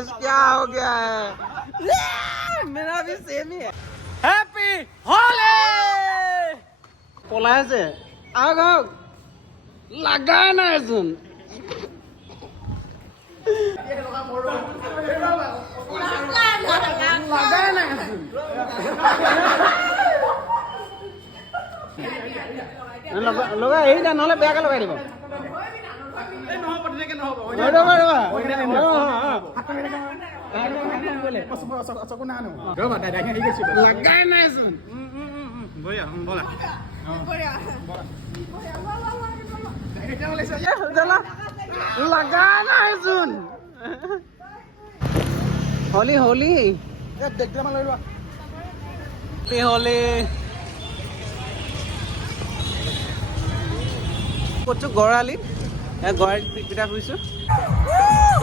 Guys क्या हो गया है मेरा भी सेम ही है हैप्पी होली পলাই আছে আগ আগ লাগাই নাই চোন লাগাই নাই লগাই এইটা নহ'লে বেয়াকে লগাই দিব লাগাই নাইচোন লাগাই নাইচোন হলি হলি হলি ক'তো গড়ালিত গড়ালিত পিঠা ফুৰিছোঁ গড়ালি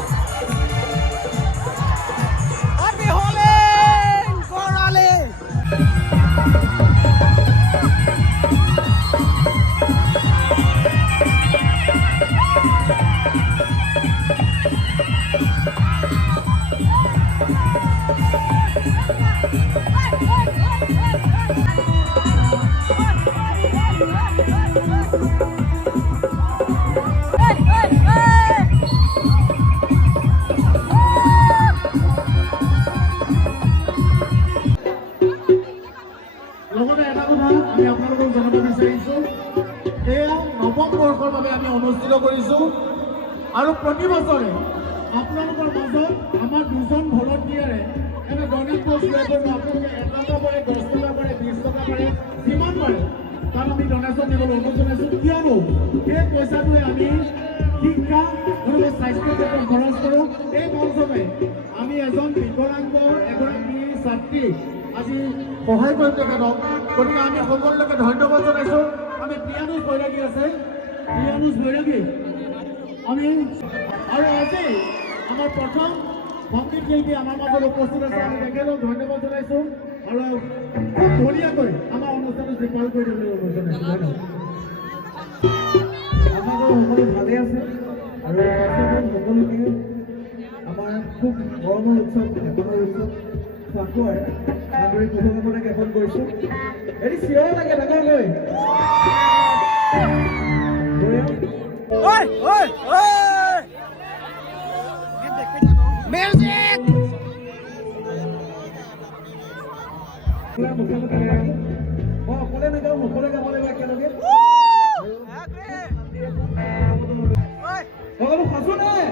লগতে এটা কথা আমি আপোনালোকক জনাব বিচাৰিছোঁ এয়া নৱম বৰ্ষৰ বাবে আমি অনুষ্ঠিত কৰিছোঁ আৰু প্ৰতি বছৰে আপোনালোকৰ মাজত আমাৰ দুজন ভলণ্টিয়াৰে এটা দৈনিক পোষ্ট লৈ কৰিব আপোনালোকে 1 টকা পাৰে 10 টকা পাৰে 20 টকা পাৰে যিমান পাৰে তাত আমি ডনেশ্যন দিবলৈ অনুৰোধ জনাইছোঁ কিয়নো সেই পইচাটোৱে আমি শিক্ষা আৰু স্বাস্থ্য ক্ষেত্ৰত খৰচ কৰোঁ এই মঞ্চতে আমি এজন বিকলাংগ এগৰাকী ছাত্ৰী আজি সহায় কৰিম তেখেতক গতিকে আমি সকলোকে ধন্যবাদ জনাইছোঁ আমি প্ৰিয়ানুজ বৈৰাগী আছে প্ৰিয়ানুজ বৈৰাগী আমি আৰু আজি আমাৰ প্ৰথম সংগীত শিল্পী আমাৰ মাজত উপস্থিত আছে আমি তেখেতক ধন্যবাদ জনাইছোঁ আৰু খুব ধুনীয়াকৈ আমাৰ অনুষ্ঠানটো জীপাল কৰি দিবলৈ অনুৰোধ জনাইছোঁ ধন্যবাদ আমাৰো সকলো ভালে আছে আৰু সকলোকে আমাৰ খুব মৰমৰ উৎসৱ হেঁপাহৰ উৎসৱ ফাকুৱাৰ আন্তৰিক শুভকামনা জ্ঞাপন কৰিছোঁ এটি চিঞৰ লাগে ডাঙৰকৈ মিউজিক মই অকলে নাযাওঁ সকলোৱে গাব লাগিব একেলগে সকলো সাজু নে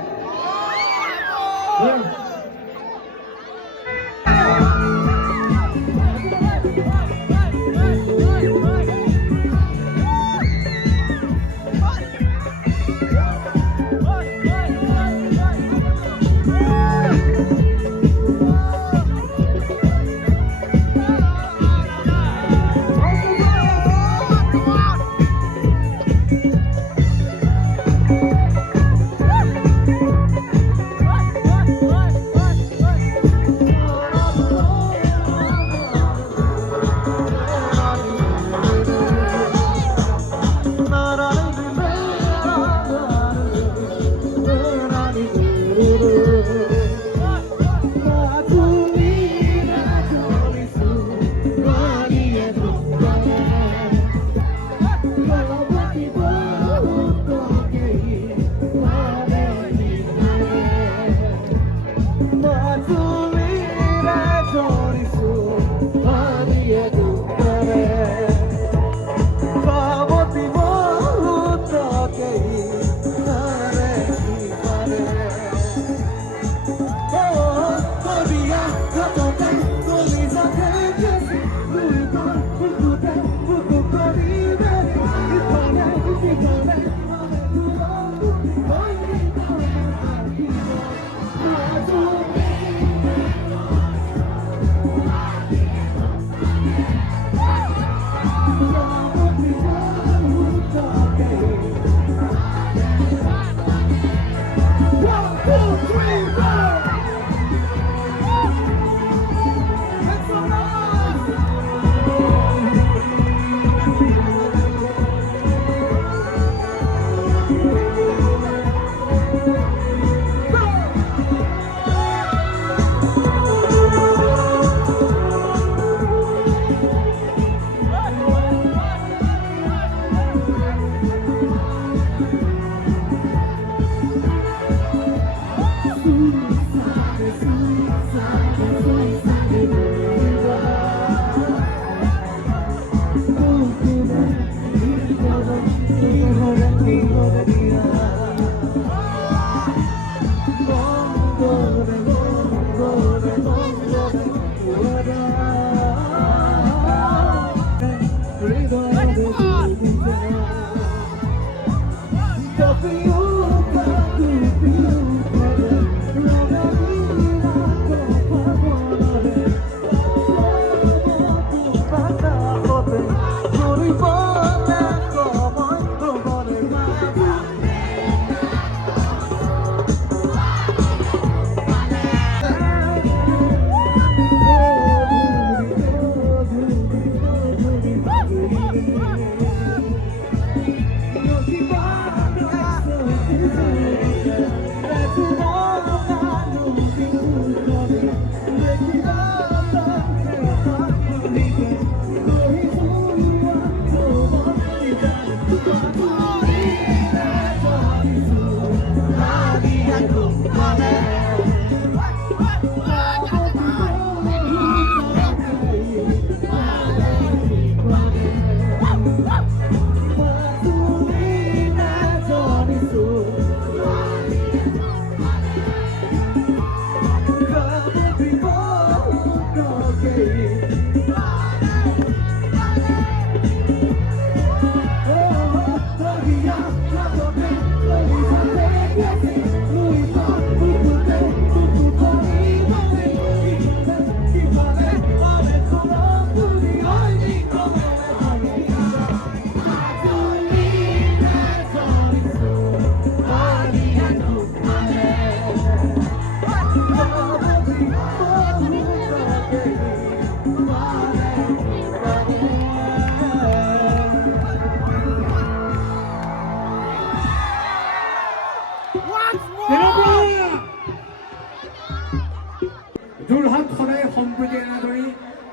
যোৰহাট সদায় সম্প্ৰীতি এনেদৰে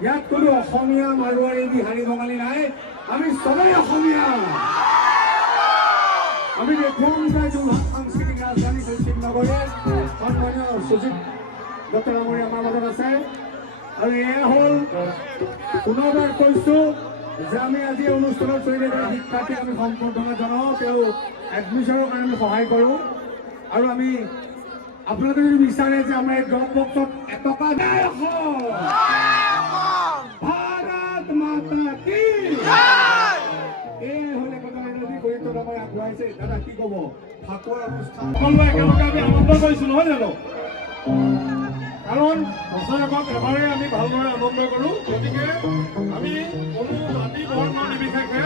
ইয়াত কোনো অসমীয়া মাৰোৱাৰী বিহাৰী বঙালী নাই আমি সবেই অসমীয়া আমি দেখুৱাম যে যোৰহাট সাংস্কৃতিক ৰাজধানী পশ্চিম নগৰে সন্মানীয় সুজিত ডক্টৰ আমৰি আমাৰ মাজত আছে আৰু এয়া হ'ল পুনৰবাৰ কৈছোঁ যে আমি আজি অনুষ্ঠানৰ জৰিয়তে শিক্ষাৰ্থীক আমি সম্বৰ্ধনা জনাওঁ তেওঁ এডমিশ্যনৰ কাৰণে সহায় কৰোঁ আৰু আমি আপোনালোকে যদি বিচাৰে যে আমাৰ এই দৰপক্ষত এটকা নাই ভাৰত মাতা কি এই হ'লে কথা যদি গৰিষ্ঠত আমাৰ আগবঢ়াইছে দাদা কি ক'ব ফাকুৱাৰ অনুষ্ঠান সকলোৱে একেলগে আমি আনন্দ কৰিছোঁ নহয় জানো কাৰণ বছৰেকত এবাৰে আমি ভালদৰে আনন্দ কৰোঁ গতিকে আমি কোনো জাতি বৰ্ণ নিৰ্বিশেষে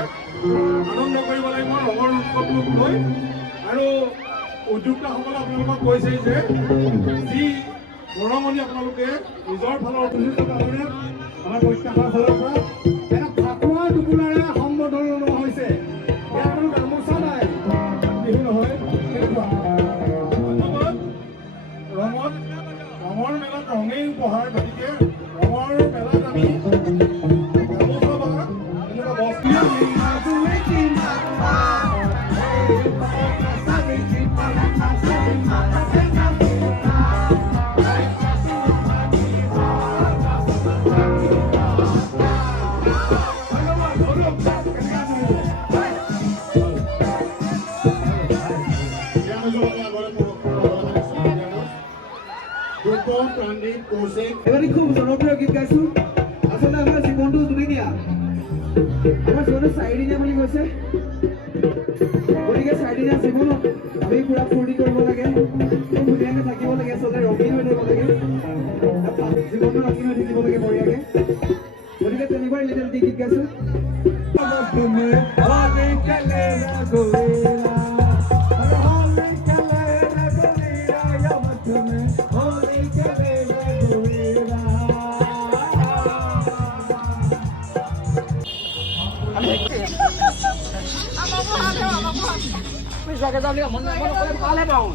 আনন্দ কৰিব লাগিব ৰঙৰ উৎসৱটোক লৈ আৰু উদ্যোক্তাসকলে আপোনালোকক কৈছে যে যি বৰঙণি আপোনালোকে নিজৰ ফালৰ উপযুক্ত কাৰণে আমাৰ প্ৰত্যাশাৰ ফালৰ পৰা এটা ফাকুৱা টোপোলাৰে সম্বোধন লোৱা হৈছে ইয়াত কোনো গামোচা নাই বিহু নহয় কেনেকুৱা ধন্যবাদ ৰঙৰ মেলাত ৰঙেই উপহাৰ গতিকে ৰঙৰ মেলাত আমি গামোচা বা এনেকুৱা বস্তু এবারে খুব জনপ্রিয় গীত গাইছো আসলে আমার জীবনটো দুদিনীয়া আমার জীবনটো 4 দিনীয়া বুলি কৈছে গতিকে 4 দিনীয়া জীৱনত আমি পুৰা ফূৰ্তি কৰিব লাগে ধুনীয়াকৈ থাকিব লাগে আচলতে ৰঙীন হৈ থাকিব লাগে জীৱনটো ৰঙীন হৈ থাকিব লাগে বঢ়িয়াকৈ গতিকে তেনেকুৱাই লিটল টি গীত গাইছো Bisa kita lihat mana kalau kalian kalah bang.